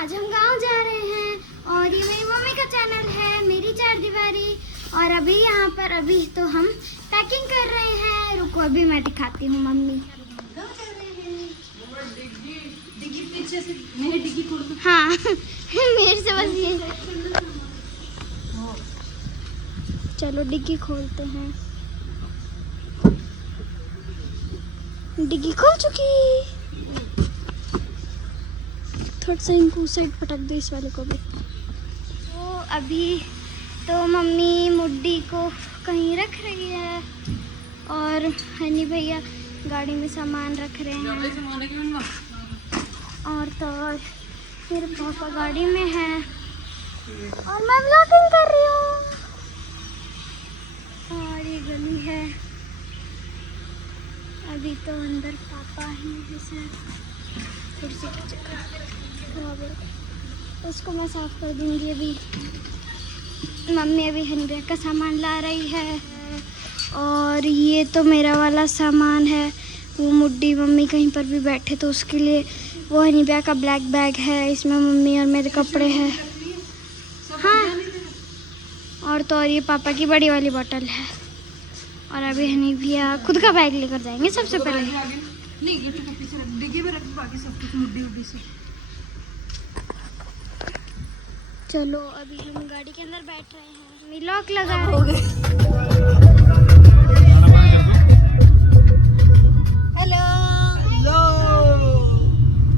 आज हम गांव जा रहे हैं और ये मेरी मम्मी का चैनल है मेरी चार दीवारी। और अभी यहाँ पर तो हम पैकिंग कर रहे हैं। रुको अभी मैं दिखाती हूँ मम्मी। हाँ मेरे से बस ये। चलो डिग्गी खोलते हैं। डिग्गी खुल चुकी। थोड़ा सा इनको साइड पटक दो, इस वाले को भी। तो अभी तो मम्मी मुड्डी को कहीं रख रही है और हनी भैया गाड़ी में सामान रख रहे हैं। और तो मेरे पापा गाड़ी में है और मैं व्लॉगिंग कर रही हूँ। और ये गली है। अभी तो अंदर पापा हैं, जैसे थोड़ी सी उसको मैं साफ कर दूंगी। अभी मम्मी अभी हनी भैया का सामान ला रही है। और ये तो मेरा वाला सामान है। वो मुड्डी मम्मी कहीं पर भी बैठे तो उसके लिए वो हनी भैया का ब्लैक बैग है। इसमें मम्मी और मेरे कपड़े हैं। हाँ और तो और ये पापा की बड़ी वाली बोतल है। और अभी हनी भैया खुद का बैग लेकर जाएंगे सबसे पहले। चलो अभी हम गाड़ी के अंदर बैठ रहे हैं। हम लॉक लगा रहे हैं। Hello hello.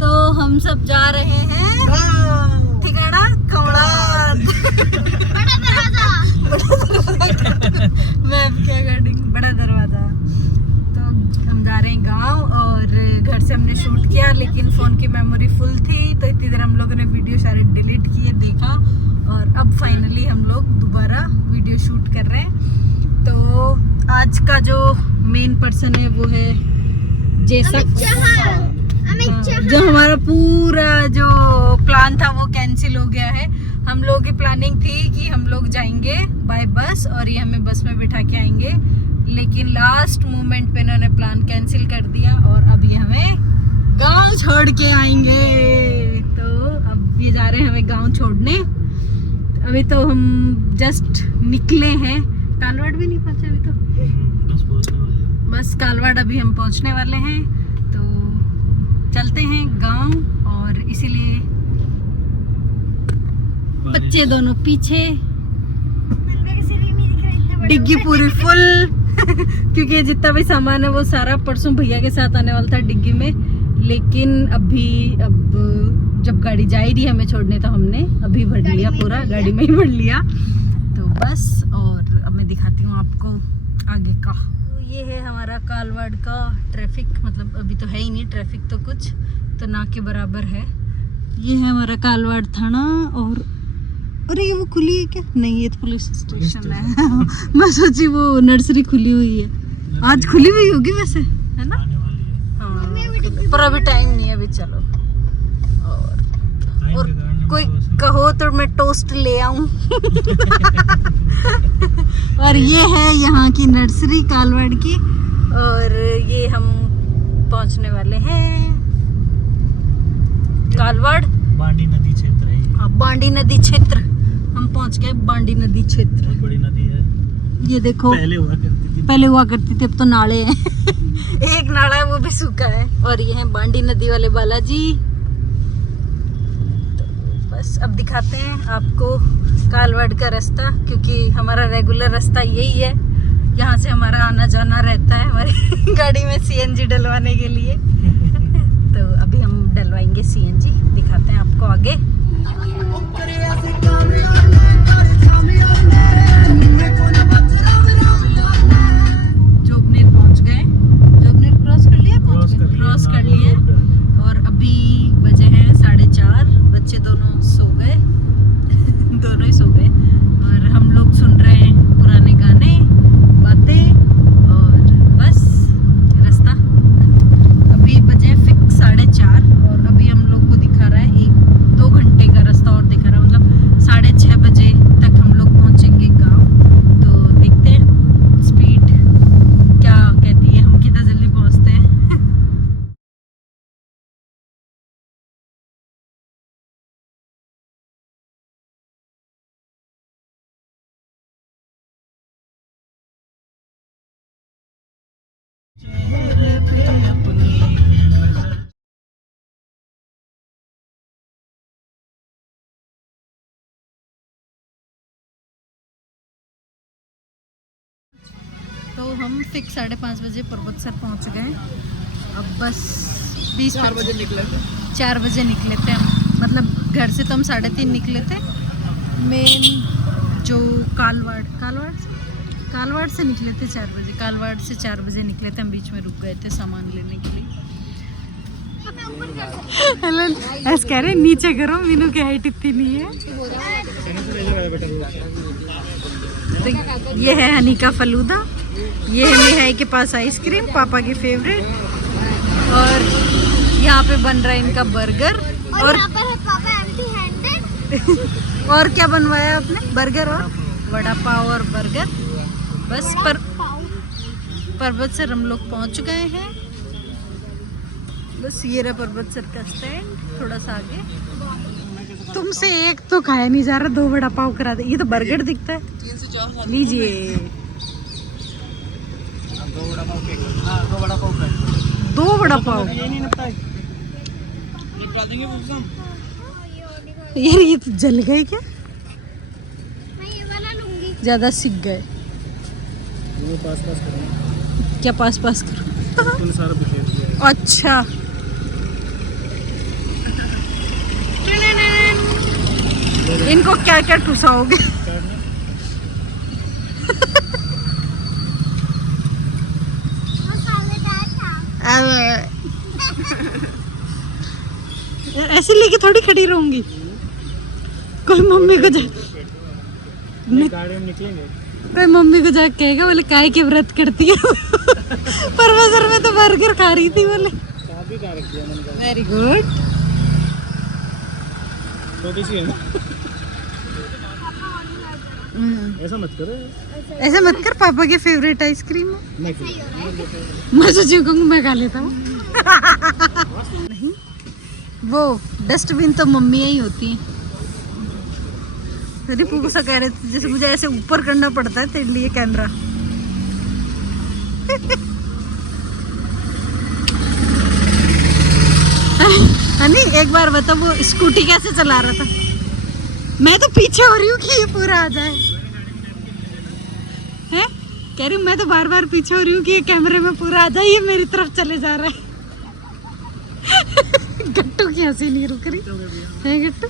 तो हम सब जा रहे हैं ठिकाना कमड़ा। बड़ा दरवाजा। मैप के अकॉर्डिंग बड़ा दरवाजा। तो हम जा रहे हैं गांव और घर से हमने शूट किया, लेकिन फ़ोन की मेमोरी फुल थी तो इतनी देर हम लोगों ने वीडियो सारे डिलीट किए, देखा। और अब फाइनली हम लोग दोबारा वीडियो शूट कर रहे हैं। तो आज का जो मेन पर्सन है वो है जैसक। जो हमारा पूरा जो प्लान था वो कैंसिल हो गया है। हम लोगों की प्लानिंग थी कि हम लोग जाएंगे बाय बस और ये हमें बस में बिठा के आएंगे, लेकिन लास्ट मोमेंट पे इन्होंने प्लान कैंसिल कर दिया और अब ये हमें गांव छोड़ के आएंगे। तो अब ये जा रहे हैं हमें गांव छोड़ने। अभी तो हम जस्ट निकले हैं, कालवाड़ भी नहीं पहुंचे अभी तो। बस कालवाड़ अभी हम पहुंचने वाले हैं। तो चलते हैं गांव और इसीलिए बच्चे दोनों पीछे, डिग्गी पूरी फुल क्योंकि जितना भी सामान है वो सारा परसों भैया के साथ आने वाला था डिग्गी में। लेकिन अब जब गाड़ी जा ही रही हमें छोड़ने तो हमने अभी भर लिया, पूरा गाड़ी में ही भर लिया। तो बस और अब मैं दिखाती हूँ आपको आगे का। तो ये है हमारा कालवाड़ का ट्रैफिक, मतलब अभी तो है ही नहीं ट्रैफिक, तो कुछ तो ना के बराबर है। ये है हमारा कालवाड़ थाना। और अरे ये वो खुली है क्या? नहीं, ये तो पुलिस स्टेशन है। मैं सोची वो नर्सरी खुली हुई है। आज खुली हुई होगी वैसे, है ना? हाँ, पर अभी टाइम नहीं है अभी। चलो और कोई कहो तो मैं टोस्ट ले आऊं। और ये है यहाँ की नर्सरी कालवाड़ की। और ये हम पहुंचने वाले हैं कालवाड़। बांडी नदी क्षेत्र है। हाँ, बांडी नदी क्षेत्र। हम पहुंच गए बांडी नदी क्षेत्र। बहुत बड़ी नदी है। ये देखो पहले हुआ करती थी, अब तो नाले हैं। एक नाला है वो भी सूखा है। और ये है बांडी नदी वाले बालाजी। तो बस अब दिखाते हैं आपको कालवाड़ का रास्ता, क्योंकि हमारा रेगुलर रास्ता यही है। यहाँ से हमारा आना जाना रहता है हमारी गाड़ी में सीएनजी डलवाने के लिए। तो अभी हम डलवाएंगे सीएनजी, दिखाते हैं आपको आगे। जोबनेर पहुंच गए। जोबनेर क्रॉस कर लिया, क्रॉस कर लिए। और अभी बजे हैं 4:30। बच्चे दोनों सो गए। दोनों ही सो गए और हम लोग सुन रहे हैं पुराने गाने, बातें और बस रास्ता। अभी बजे फिक्स 4:30 और अभी हम लोग को दिखा रहा है 1-2 घंटे का रास्ता और तो हम फिक्स 5:30 बजे पर्वतसर पहुंच गए। अब बस 4 बजे निकले थे। 4 बजे निकले थे हम, मतलब घर से तो हम 3:30 निकले थे। मेन जो कालवाड़ से निकले थे 4 बजे। कालवाड़ से 4 बजे निकले थे हम, बीच में रुक गए थे सामान लेने के लिए। ऐसे कह रहे नीचे करो, मीनू की हाइट इतनी नहीं है। तो ये है हनी का फलूदा, ये है मिहाई के पास आइसक्रीम, पापा की फेवरेट, और यहाँ पे बन रहा है इनका बर्गर। और यहाँ पर है पापा एम्प्टी हैंडेड। और क्या बनवाया आपने? बर्गर और वड़ा पाव और बर्गर। बस पर्वतसर हम लोग पहुँच गए हैं। बस ये रहा पर्वतसर का स्टैंड, थोड़ा सा आगे। तुमसे एक तो खाया नहीं जा रहा, 2 वड़ा पाव करा दे। ये तो बर्गर दिखता है। लीजिए 2 वड़ा पाव केक। हाँ 2 वड़ा पाव का 2 वड़ा पाव। ये नहीं लगता है, ये डाल देंगे बुक्सम। यार ये तो जल गए क्या? मैं ये वाला लूंगी। ज्यादा सीख गए वो पास करेंगे, क्या? पास करो। तूने सारा बिखेर दिया है। अच्छा इनको क्या क्या ठुसाओगे? ऐसे लेके थोड़ी खड़ी रहूंगी। कोई मम्मी को गाड़ी में निकलेंगे। कोई मम्मी को जाके कहेगा बोले काय के व्रत करती है। परमेश्वर में तो बर्गर खा रही थी बोले। चाबी कहाँ रख दिया मैंने? Very good. छोटी सी है ना, ऐसा मत करो। ऐसा मत कर, पापा की फेवरेट आइसक्रीम है। नहीं मैं सोची कहूँगी मैं खा लेता हूँ। नहीं, वो डस्टबिन तो मम्मी ही होती है। रिपू सा कह रहे थे जैसे मुझे ऐसे ऊपर करना पड़ता है तेरे लिए कैमरा। हनी एक बार बता, वो स्कूटी कैसे चला रहा था? मैं तो पीछे हो रही हूँ कि ये पूरा आ जाए। हैं? कह रही हूँ मैं तो बार बार पीछे हो रही हूँ कि ये कैमरे में पूरा आ जाए, ये मेरी तरफ चले जा रहा है। गट्टू की हंसी नहीं रुक रही है। गट्टू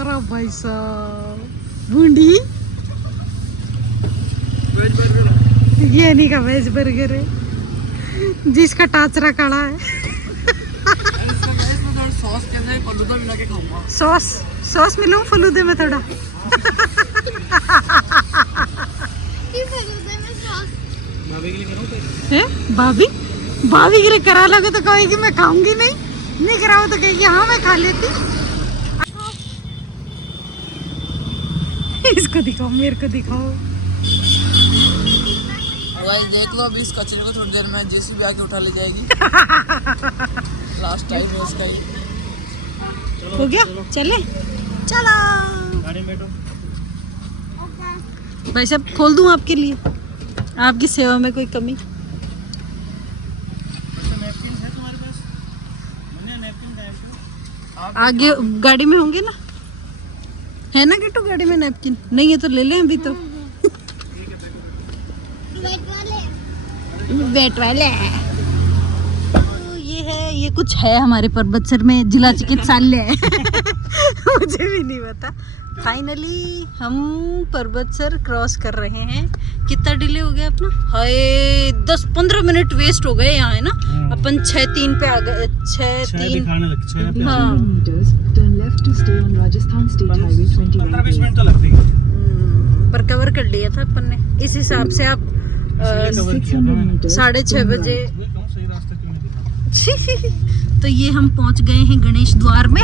अरे भाई साहब, बूंदी ये नहीं का वेज बर्गर है जिसका टाचरा काला है। सॉस के अंदर फलूदा मिला के खाऊंगा। सॉस मिलाऊं फलूदे में थोड़ा? भाभी के लिए करूँ तो? है भाभी के लिए करा लोगे तो कहेगी मैं खाऊंगी नहीं कराओ तो कहेगी हाँ मैं खा लेती। इसको दिखाओ, मेरे को दिखाओ। देख लो, अभी इस कचरे को थोड़ी देर में जेसीबी आके उठा ले जाएगी। लास्ट टाइम है इसका ये। हो गया, चले चलो। गाड़ी में बैठो। भाई साहब खोल दूं आपके लिए, आपकी सेवा में कोई कमी? नैपकिन है तुम्हारे पास? नैपकिन है आगे गाड़ी में होंगे ना, है ना किट्टू गाड़ी में नैपकिन? नहीं है तो ले लें अभी तो। वेट वाले ये कुछ है हमारे पर्वतसर में, जिला चिकित्सालय है। मुझे भी नहीं पता। फाइनली हम पर्वतसर क्रॉस कर रहे हैं। कितना डिले हो गया अपना? हाय 10-15 मिनट वेस्ट हो गए यहाँ, है ना? अपन 6:03 पे आ गए। 6:03 हाँ 15-20 मिनट तो लगते हैं पर कवर कर लिया था अपन ने। इस हिसाब से आप 6:30 बजे। सही रास्ता क्यों नहीं दिखा? तो ये हम पहुंच गए हैं गणेश द्वार में।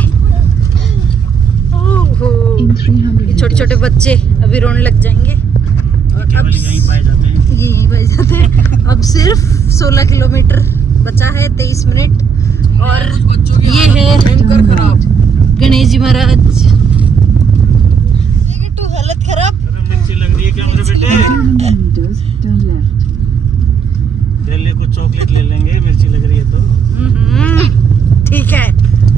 ओहो, ये छोटे छोटे बच्चे अभी रोने लग जाएंगे। केवल यहीं पाए जाते हैं। यहीं पाए जाते हैं। अब सिर्फ 16 किलोमीटर बचा है, 23 मिनट। और ये है गणेश जी महाराज। ये तो हालत खराब। मिर्ची लग रही है क्या मेरे बेटे? तेरे लिए कुछ चॉकलेट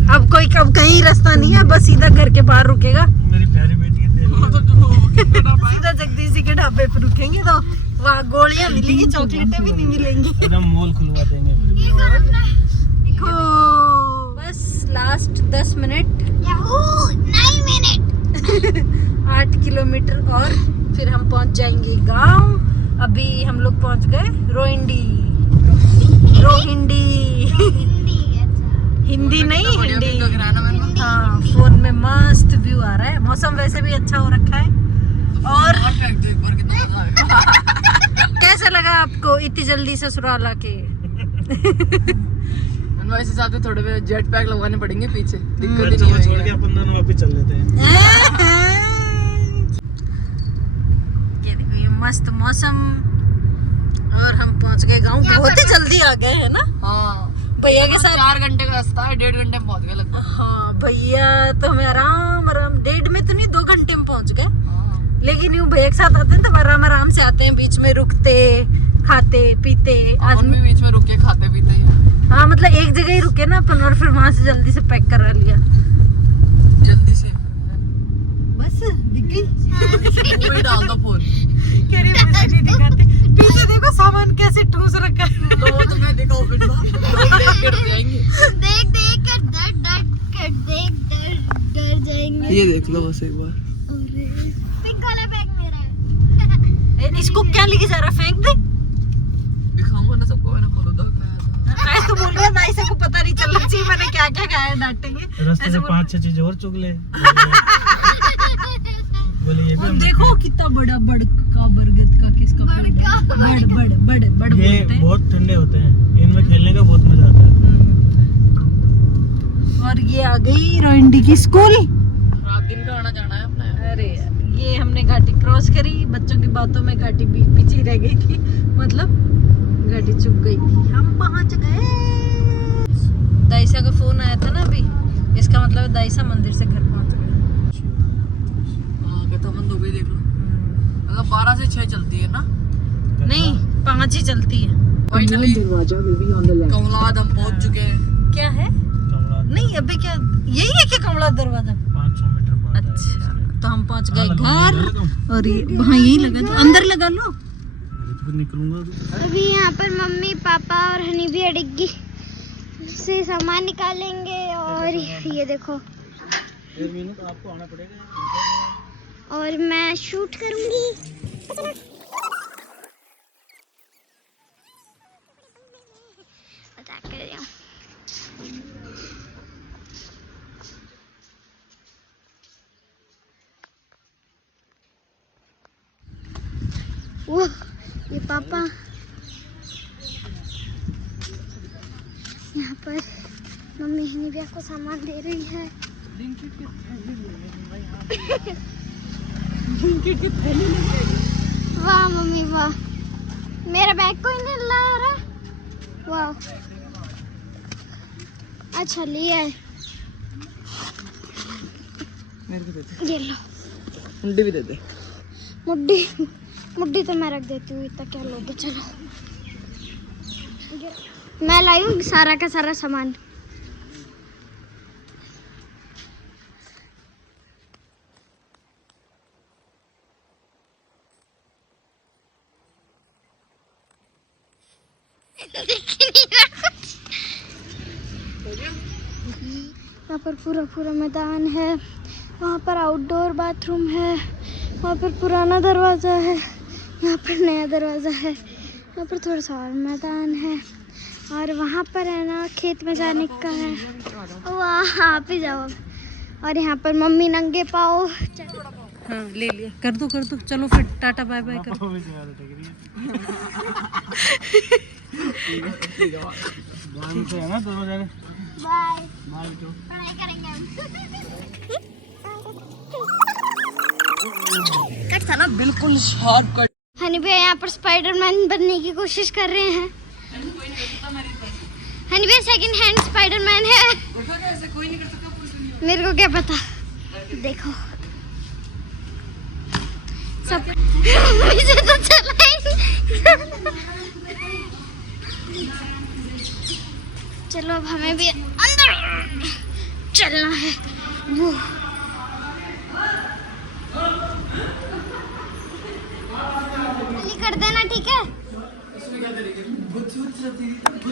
अब कोई कब कहीं रास्ता नहीं है, बस सीधा घर के बाहर रुकेगा। मेरी प्यारी बेटी है तेरी। सीधा जगदीश जी के ढाबे पे रुकेंगे तो वहाँ गोलियां मिलेंगी, चॉकलेटें भी नहीं मिलेंगी। एकदम मॉल खुलवा देंगे। देखो बस लास्ट 10 मिनट 9 मिनट 8 किलोमीटर और फिर हम पहुंच जाएंगे गांव। अभी हम लोग पहुंच गए रोहिंडी। हिंदी नहीं, हिंदी। हाँ, फोन में मस्त व्यू आ रहा है। मौसम वैसे भी अच्छा हो रखा है। और कैसा लगा आपको इतनी जल्दी ससुराल आके? वैसे साथ में थोड़े में जेट पैक लगवाने पड़ेंगे पीछे, दिक्कत ही बच्चों नहीं को छोड़ के होगी। अपन दोनों वापस चल लेते हैं। ये देखो ये मस्त मौसम और हम पहुंच गए गांव। बहुत ही जल्दी आ गए है ना हाँ, भैया के साथ। 4 घंटे का रास्ता है, 1.5 घंटे में पहुंच गए लगभग। हाँ भैया तो हमें आराम आराम 1.5 में तो नहीं 2 घंटे में पहुंच गए। हाँ। लेकिन यूँ भैया के साथ आते हैं तो आराम आराम से आते हैं, बीच में रुकते खाते पीते। आज हम भी बीच में रुके खाते पीते ही हैं। हाँ मतलब एक जगह ही रुके ना अपन और फिर वहां से जल्दी से पैक करा लिया। जल्दी से बस दिख गई। वही डाल दो फोन। कह रही मुझे नहीं दिखाते। पीछे देखो सामान कैसे ठूस रखा है। तो वो तो मैं दिखाऊं फिर लोग देख कर जाएंगे। देख देख कर डर जाएंगे। ये देख लो बस एक बार। पिंक वाला बैग मेरा है। इसको क्या लेके जा रहा, फेंक दे। दिखाऊंगा ना सबको, मैंने फॉलो तो मैं तो बोल रहा दाई को पता नहीं चलना चाहिए मैंने क्या क्या खाया, डांटेंगे। रास्ते से 5-6 चीजें और चुग ले। बोले ये भी और हम- देखो कितना बड़ा बड़का बरगद का, किसका बड़ ये बोलते हैं। बहुत ठंडे होते हैं, इनमें खेलने का बहुत मजा आता है। और ये आ गई रोहिंडी की स्कूल। रात दिन का आना जाना है अपने। अरे ये हमने घाटी क्रॉस करी। बच्चों की बातों में घाटी पीछे रह गई थी, मतलब घाटी चुक गई थी। हम पहुंच गए। दाइसा का फोन आया था ना अभी, इसका मतलब है दाइसा मंदिर से घर पहुंच गए। हाँ, कहता मन भी देख लो। मतलब 12 से 6 चलती है ना? नहीं 5 ही चलती है। फाइनली कमलाद हम पहुंच चुके हैं। क्या है? कमला नहीं अभी क्या यही है क्या कमला दरवाजा? 500 मीटर बाद है। अच्छा तो हम पहुंच गए हाँ, घर। और ये वहाँ यही लगा तो अंदर लगा लो। तो निकलूंगा तो। अभी यहाँ पर मम्मी पापा और हनी भी अड़गी से सामान निकालेंगे। और ये देखो, फिर मीनू तो आपको आना पड़ेगा। और मैं शूट करूंगी। बता कर रही हूँ। वो ये पापा यहाँ पर मम्मी हिनिबिया को सामान दे रही है। वाह मम्मी वाह, मेरा बैग कोई नहीं ला रहा। वाह अच्छा लिया है। मेरे को दे दे। ये लो मुंडी भी दे दे। मुड्डी तो मैं रख देती हूँ, इतना क्या लोगे। चलो मैं लाई हूँ सारा का सारा सामान। यहाँ पर पूरा मैदान है। वहाँ पर आउटडोर बाथरूम है। वहाँ पर पुराना दरवाज़ा है, यहाँ पर नया दरवाज़ा है। यहाँ पर थोड़ा सा और मैदान है। और वहाँ पर है ना खेत में जाने का है, वहाँ पे जाओ। और यहाँ पर मम्मी नंगे पाओ। हाँ ले लिया। कर दो चलो फिर टाटा बाय बाय कर। से है ना दोनों जाने। बाय बाय तो। पढ़ाई करेंगे हम। कट था ना बिल्कुल शॉर्टकट। हनी भैया यहाँ पर स्पाइडरमैन बनने की कोशिश कर रहे हैं। हनी भैया सेकंड हैंड स्पाइडरमैन है। मेरे को क्या पता। देखो सब मुझे तो चला ही नहीं। चलो अब हमें भी अंदर चलना है वो। खाली कर देना, ठीक है?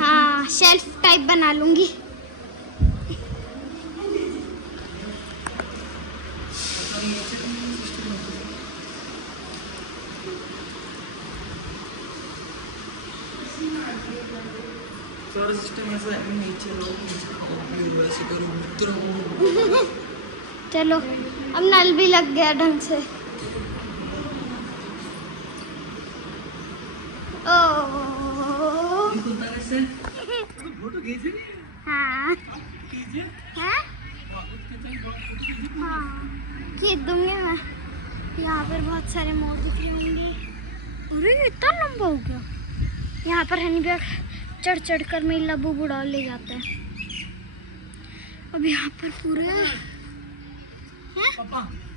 हाँ, शेल्फ टाइप बना लूंगी। सारा सिस्टम ऐसा है नीचे वैसे करो मित्रों। चलो, अब नल भी लग गया ढंग से। ओ फोटो खींचे हाँ हाँ हाँ, खींच दूंगी मैं। यहाँ पर बहुत सारे मोर दिख रहे होंगे। अरे इतना लंबा हो गया। यहाँ पर हनी बैग चढ़ चढ़ कर मेरी लबू बुढ़ा ले जाते हैं। अब यहाँ पर पूरे हैं?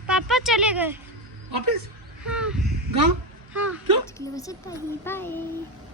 पापा चले गए ऑफिस हाँ गाँव हाँ। क्यों? बाय।